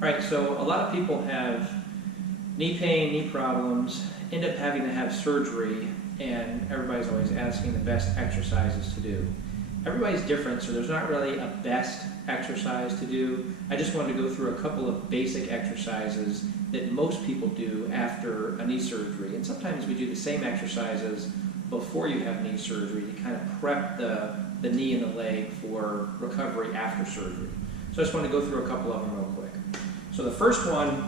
All right, so a lot of people have knee pain, knee problems, end up having to have surgery, and everybody's always asking the best exercises to do. Everybody's different, so there's not really a best exercise to do. I just wanted to go through a couple of basic exercises that most people do after a knee surgery. And sometimes we do the same exercises before you have knee surgery to kind of prep the knee and the leg for recovery after surgery. So I just want to go through a couple of them real quick. So the first one,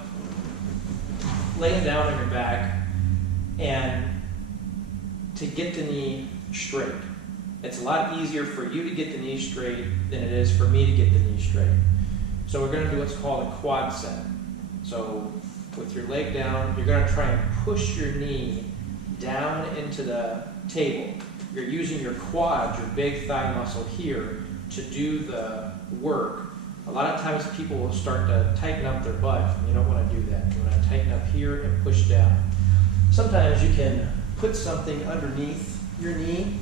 laying down on your back and to get the knee straight. It's a lot easier for you to get the knee straight than it is for me to get the knee straight. So we're going to do what's called a quad set. So with your leg down, you're going to try and push your knee down into the table. You're using your quads, your big thigh muscle here, to do the work. A lot of times people will start to tighten up their butt. You don't want to do that. You want to tighten up here and push down. Sometimes you can put something underneath your knee,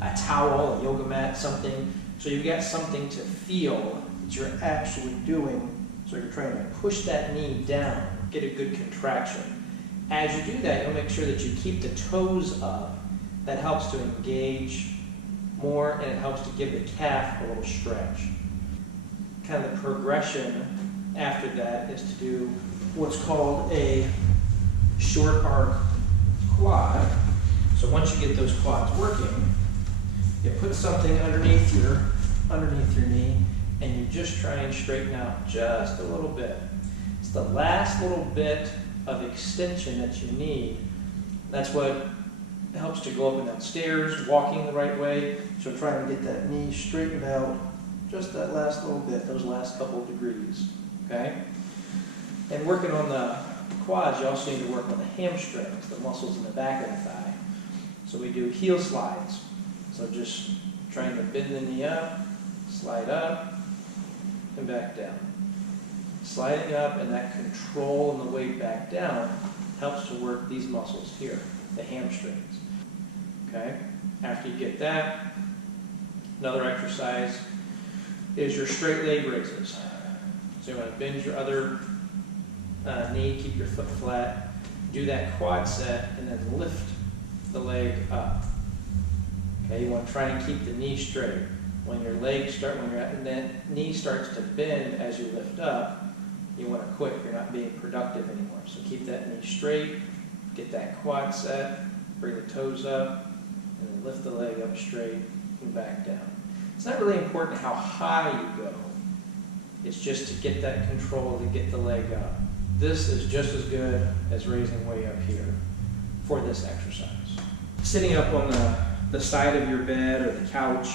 a towel, a yoga mat, something, so you've got something to feel that you're actually doing. So you're trying to push that knee down, get a good contraction. As you do that, you'll make sure that you keep the toes up. That helps to engage more, and it helps to give the calf a little stretch. Kind of the progression after that is to do what's called a short arc quad. So once you get those quads working, you put something underneath your knee, and you just try and straighten out just a little bit. It's the last little bit of extension that you need. That's what helps to go up and down stairs, walking the right way. So trying to get that knee straightened out just that last little bit, those last couple of degrees, okay? And working on the quads, you also need to work on the hamstrings, the muscles in the back of the thigh. So we do heel slides. So just trying to bend the knee up, slide up, and back down. Sliding up and that control and the weight back down helps to work these muscles here, the hamstrings. Okay? After you get that, another exercise is your straight leg raises. So you want to bend your other knee, keep your foot flat, do that quad set, and then lift the leg up. Okay, you want to try and keep the knee straight. When your knee starts to bend as you lift up, you want to quit. You're not being productive anymore. So keep that knee straight, get that quad set, bring the toes up, and then lift the leg up straight and back down. It's not really important how high you go. It's just to get that control, to get the leg up. This is just as good as raising way up here for this exercise. Sitting up on the side of your bed or the couch,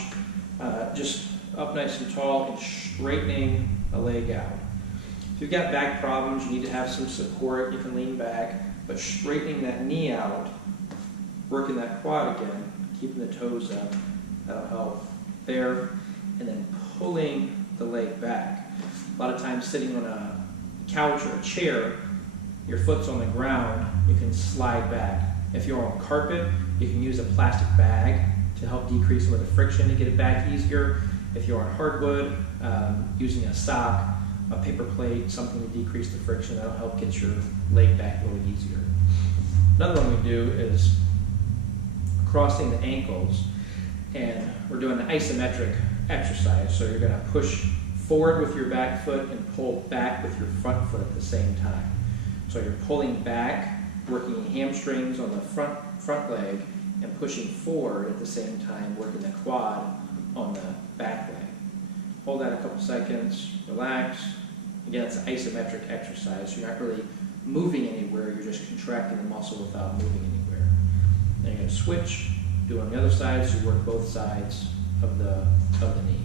just up nice and tall and straightening the leg out. If you've got back problems, you need to have some support, you can lean back, but straightening that knee out, working that quad again, keeping the toes up, that'll help there, and then pulling the leg back. A lot of times sitting on a couch or a chair, your foot's on the ground, you can slide back. If you're on carpet, you can use a plastic bag to help decrease some of the friction to get it back easier. If you're on hardwood, using a sock, a paper plate, something to decrease the friction, that'll help get your leg back a little easier. Another one we do is crossing the ankles, and we're doing an isometric exercise. So you're going to push forward with your back foot and pull back with your front foot at the same time. So you're pulling back, working hamstrings on the front leg, and pushing forward at the same time, working the quad on the back leg. Hold that a couple seconds, relax. Again, it's an isometric exercise. You're not really moving anywhere, you're just contracting the muscle without moving anywhere. Then you're going to switch, do it on the other side, so you work both sides of the knee.